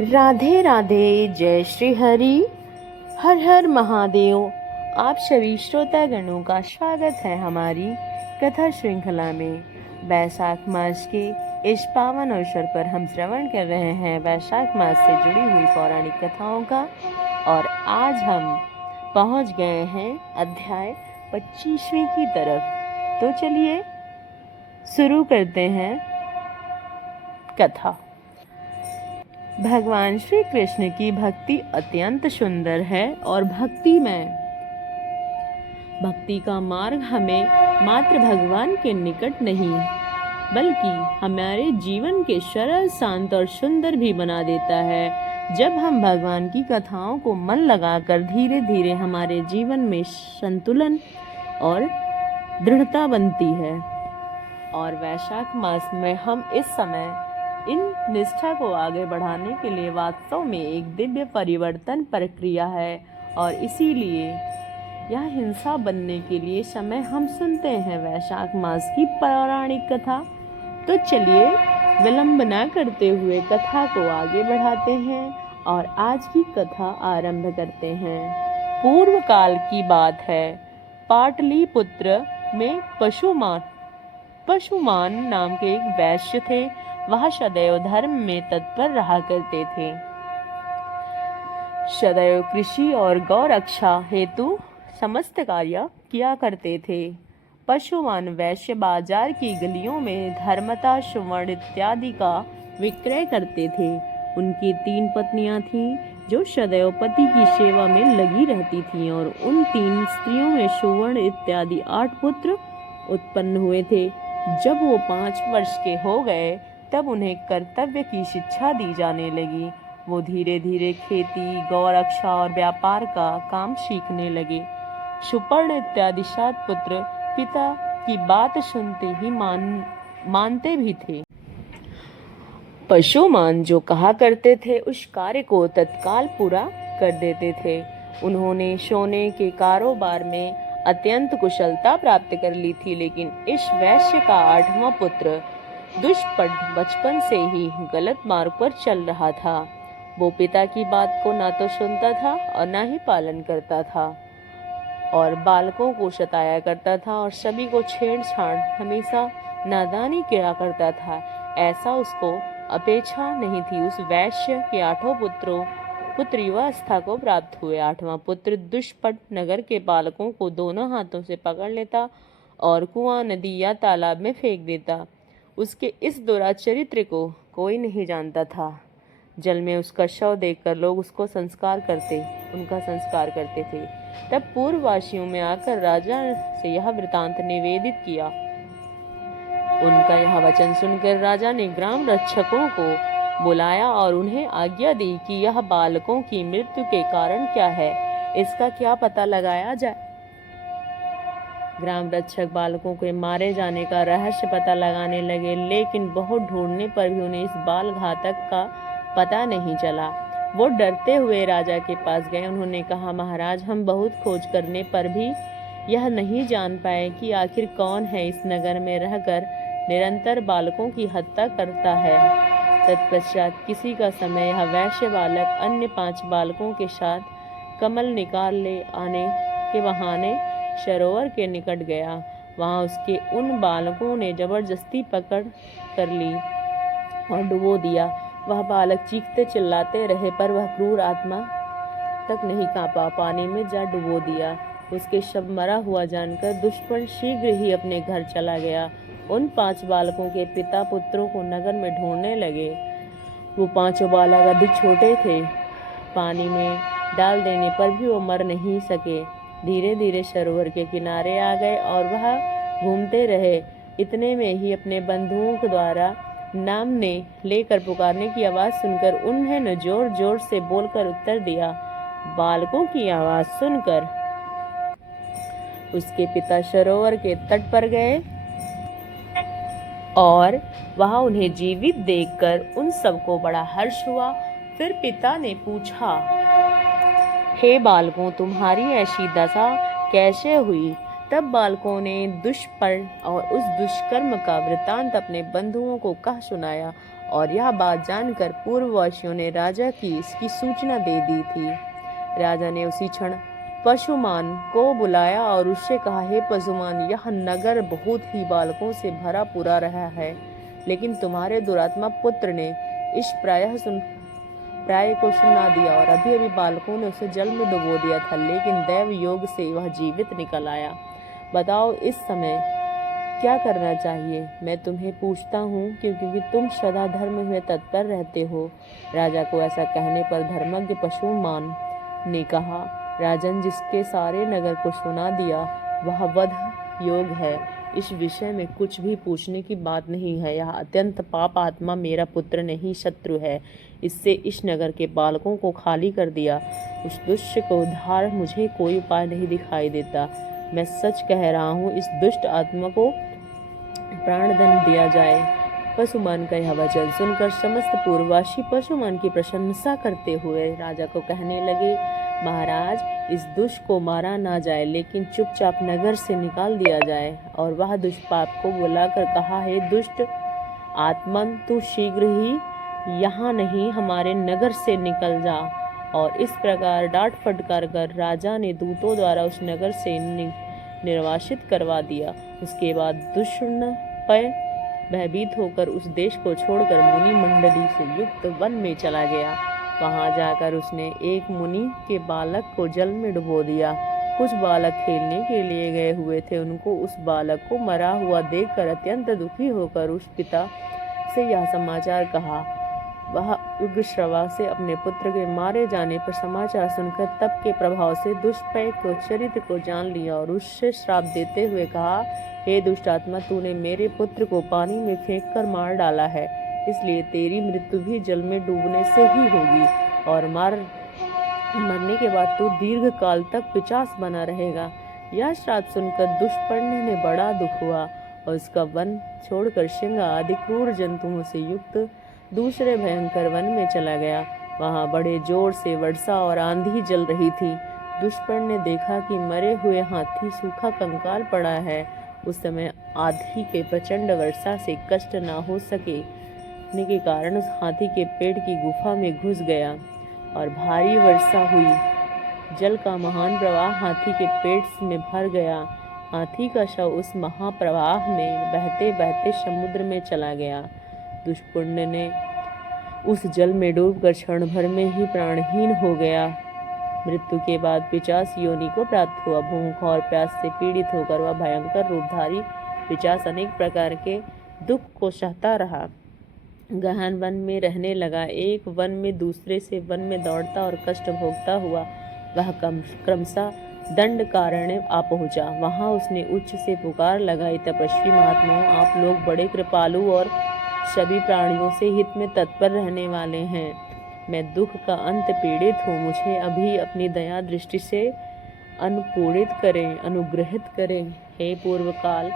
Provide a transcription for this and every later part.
राधे राधे, जय श्री हरि, हर हर महादेव। आप सभी श्रोतागणों का स्वागत है हमारी कथा श्रृंखला में। वैशाख मास के इस पावन अवसर पर हम श्रवण कर रहे हैं वैशाख मास से जुड़ी हुई पौराणिक कथाओं का, और आज हम पहुंच गए हैं अध्याय 25वीं की तरफ। तो चलिए शुरू करते हैं कथा। भगवान श्री कृष्ण की भक्ति अत्यंत सुंदर है और भक्ति का मार्ग हमें मात्र भगवान के निकट नहीं बल्कि हमारे जीवन के सरल, शांत और सुंदर भी बना देता है। जब हम भगवान की कथाओं को मन लगाकर धीरे धीरे हमारे जीवन में संतुलन और दृढ़ता बनती है। और वैशाख मास में हम इस समय इन निष्ठा को आगे बढ़ाने के लिए वास्तव में एक दिव्य परिवर्तन प्रक्रिया है, और इसीलिए यह हिंसा बनने के लिए समय हम सुनते हैं वैशाख मास की पौराणिक कथा। तो चलिए विलंब न करते हुए कथा को आगे बढ़ाते हैं और आज की कथा आरंभ करते हैं। पूर्व काल की बात है। पाटलिपुत्र में पशुमान नाम के एक वैश्य थे। वह सदैव धर्म में तत्पर रहा करते थे। सदैव कृषि और गौ रक्षा हेतु समस्त कार्य किया करते थे। पशुमान वैश्य बाजार की गलियों में धर्मता, सुवर्ण इत्यादि का विक्रय करते थे। उनकी 3 पत्नियां थीं जो सदैव पति की सेवा में लगी रहती थीं, और उन 3 स्त्रियों में सुवर्ण इत्यादि 8 पुत्र उत्पन्न हुए थे। जब वो 5 वर्ष के हो गए तब उन्हें कर्तव्य की शिक्षा दी जाने लगी। वो धीरे धीरे खेती, गौ रक्षा और व्यापार का काम सीखने लगे। सुपर्ण इत्यादि 7 पुत्र पिता की बात सुनते ही मानते भी थे। पशुमान जो कहा करते थे उस कार्य को तत्काल पूरा कर देते थे। उन्होंने सोने के कारोबार में अत्यंत कुशलता प्राप्त कर ली थी, लेकिन इस वैश्य का 8वां पुत्र दुष्पट बचपन से ही गलत मार्ग पर चल रहा था। वो पिता की बात को ना तो सुनता था और ना ही पालन करता था, और बालकों को सताया करता था और सभी को छेड़छाड़, हमेशा नादानी किया करता था। ऐसा उसको अपेक्षा नहीं थी। उस वैश्य के 8 पुत्र युवावस्था को प्राप्त हुए। 8वां पुत्र दुष्पट नगर के बालकों को दोनों हाथों से पकड़ लेता और कुआं, नदी या तालाब में फेंक देता। उसके इस दुराचरित्र को कोई नहीं जानता था। जल में उसका शव देखकर लोग उनका संस्कार करते थे। तब पूर्ववासियों में आकर राजा से यह वृतांत निवेदित किया। उनका यह वचन सुनकर राजा ने ग्राम रक्षकों को बुलाया और उन्हें आज्ञा दी कि यह बालकों की मृत्यु के कारण क्या है, इसका क्या पता लगाया जाए। ग्राम रक्षक बालकों के मारे जाने का रहस्य पता लगाने लगे, लेकिन बहुत ढूंढने पर भी उन्हें इस बाल घातक का पता नहीं चला। वो डरते हुए राजा के पास गए। उन्होंने कहा, महाराज, हम बहुत खोज करने पर भी यह नहीं जान पाए कि आखिर कौन है इस नगर में रहकर निरंतर बालकों की हत्या करता है। तत्पश्चात किसी का समय यह वैश्य बालक अन्य 5 बालकों के साथ कमल निकाल ले आने के बहाने सरोवर के निकट गया। वहां उसके उन बालकों ने जबरदस्ती पकड़ कर ली और डुबो दिया। वह बालक चीखते चिल्लाते रहे, पर वह क्रूर आत्मा तक नहीं कांपा, पानी में जा डुबो दिया। उसके शव मरा हुआ जानकर दुष्पट शीघ्र ही अपने घर चला गया। उन 5 बालकों के पिता पुत्रों को नगर में ढूंढने लगे। वो 5 बालक अधिक छोटे थे। पानी में डाल देने पर भी वो मर नहीं सके। धीरे धीरे सरोवर के किनारे आ गए और वह घूमते रहे। इतने में ही अपने बंधुओं के द्वारा नाम ने लेकर पुकारने की आवाज सुनकर उन्होंने जोर जोर से बोलकर उत्तर दिया। बालकों की आवाज सुनकर उसके पिता सरोवर के तट पर गए और वहां उन्हें जीवित देखकर उन सबको बड़ा हर्ष हुआ। फिर पिता ने पूछा, हे बालकों, तुम्हारी ऐसी दशा कैसे हुई? तब बालकों ने दुष्पट और उस दुष्कर्म का वृतांत अपने बंधुओं को कह सुनाया और यह बात जानकर पूर्ववासियों ने राजा की इसकी सूचना दे दी थी। राजा ने उसी क्षण पशुमान को बुलाया और उससे कहा, हे पशुमान, यह नगर बहुत ही बालकों से भरा पूरा रहा है, लेकिन तुम्हारे दुरात्मा पुत्र ने इस प्राय को सुना दिया और अभी अभी बालकों ने उसे जल में डुबो दिया था, लेकिन दैव योग से वह जीवित निकल आया। बताओ इस समय क्या करना चाहिए? मैं तुम्हें पूछता हूँ क्योंकि तुम सदा धर्म में तत्पर रहते हो। राजा को ऐसा कहने पर धर्मज्ञ पशुमान ने कहा, राजन, जिसके सारे नगर को सुना दिया वह वध योग है। इस विषय में कुछ भी पूछने की बात नहीं है। यह अत्यंत पाप आत्मा मेरा पुत्र नहीं, शत्रु है। इससे इस नगर के बालकों को खाली कर दिया। उस दुष्ट को उद्धार मुझे कोई उपाय नहीं दिखाई देता। मैं सच कह रहा हूँ, इस दुष्ट आत्मा को प्राणदंड दिया जाए। पशुमान का यह वचन सुनकर समस्त पूर्ववासी पशुमान की प्रशंसा करते हुए राजा को कहने लगे, महाराज, इस दुष्ट को मारा ना जाए, लेकिन चुपचाप नगर से निकाल दिया जाए। और वह दुष्ट पाप को बुलाकर कहा, हे दुष्ट आत्मा, तू शीघ्र ही यहाँ नहीं, हमारे नगर से निकल जा। और इस प्रकार डांट फटकार कर राजा ने दूतों द्वारा उस नगर से निर्वासित करवा दिया। उसके बाद दुष्णपय भयभीत होकर उस देश को छोड़कर मुनि मंडली से युक्त वन में चला गया। वहां जाकर उसने एक मुनि के बालक को जल में डुबो दिया। कुछ बालक खेलने के लिए गए हुए थे, उनको उस बालक को मरा हुआ देखकर अत्यंत दुखी होकर उस पिता से यह समाचार कहा। वह उग्रश्रवा से अपने पुत्र के मारे जाने पर समाचार सुनकर तप के प्रभाव से दुष्टपय को चरित्र को जान लिया और उससे श्राप देते हुए कहा, हे दुष्ट आत्मा, तूने मेरे पुत्र को पानी में फेंक कर मार डाला है, इसलिए तेरी मृत्यु भी जल में डूबने से ही होगी और मरने के बाद तू दीर्घ काल तक पिशाच बना रहेगा। यह श्राप सुनकर दुष्टपर्ण ने बड़ा दुख हुआ और उसका वन छोड़कर सिंह आदि क्रूर जंतुओं से युक्त दूसरे भयंकर वन में चला गया। वहां बड़े जोर से वर्षा और आंधी चल रही थी। दुष्टपर्ण ने देखा कि मरे हुए हाथी सूखा कंकाल पड़ा है। उस समय आंधी के प्रचंड वर्षा से कष्ट न हो सके के कारण उस हाथी के पेट की गुफा में घुस गया और भारी वर्षा हुई। जल का महान प्रवाह हाथी के पेट में भर गया। हाथी का शव उस महाप्रवाह में बहते बहते समुद्र में चला गया। दुष्पुण्य ने उस जल में डूबकर क्षण भर में ही प्राणहीन हो गया। मृत्यु के बाद पिशाच योनि को प्राप्त हुआ। भूख और प्यास से पीड़ित होकर वह भयंकर रूपधारी पिशाच अनेक प्रकार के दुख को सहता रहा। गहन वन में रहने लगा। एक वन में दूसरे से वन में दौड़ता और कष्ट भोगता हुआ वह क्रमशः दंडकारण्य आ पहुंचा। वहां उसने उच्च से पुकार लगाई, तपस्वी महात्माओं, आप लोग बड़े कृपालु और सभी प्राणियों से हित में तत्पर रहने वाले हैं। मैं दुख का अंत पीड़ित हूँ, मुझे अभी अपनी दया दृष्टि से अनुग्रहित करें। हे पूर्व काल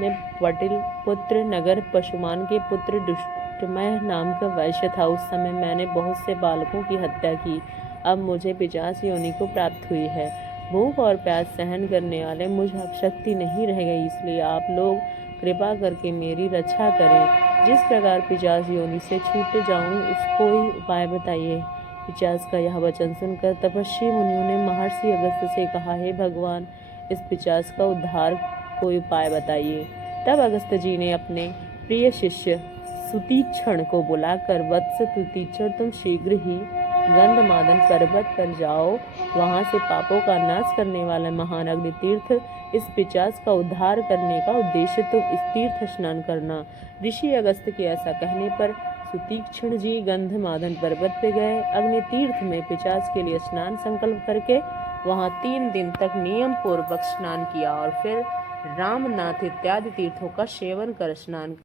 में पटिल पुत्र नगर पशुमान के पुत्र दुष्टमय नाम का वैश्य था। उस समय मैंने बहुत से बालकों की हत्या की। अब मुझे पिशाच योनि को प्राप्त हुई है। भूख और प्यास सहन करने वाले मुझ अब शक्ति नहीं रह गई, इसलिए आप लोग कृपा करके मेरी रक्षा करें। जिस प्रकार पिशाच योनि से छूट जाऊं, उसको ही उपाय बताइए। पिशाच का यह वचन सुनकर तपस्वी मुनियों ने महर्षि अगस्त्य से कहा, हे भगवान, इस पिशाच का उद्धार कोई उपाय बताइए। तब अगस्त्य जी ने अपने प्रिय शिष्य सुतीक्षण को बुलाकर, वत्स सुतीक्षण, तुम शीघ्र ही गंधमादन पर्वत पर जाओ। वहां से पापों का नाश करने वाला महान अग्नि तीर्थ, इस पिशाच का उद्धार करने का उद्देश्य तुम इस तीर्थ स्नान करना। ऋषि अगस्त्य के ऐसा कहने पर सुतीक्षण जी गंधमादन पर्वत पे गए। अग्नि तीर्थ में पिशाच के लिए स्नान संकल्प करके वहां 3 दिन तक नियम पूर्वक स्नान किया और फिर रामनाथ इत्यादि तीर्थों का सेवन कर स्नान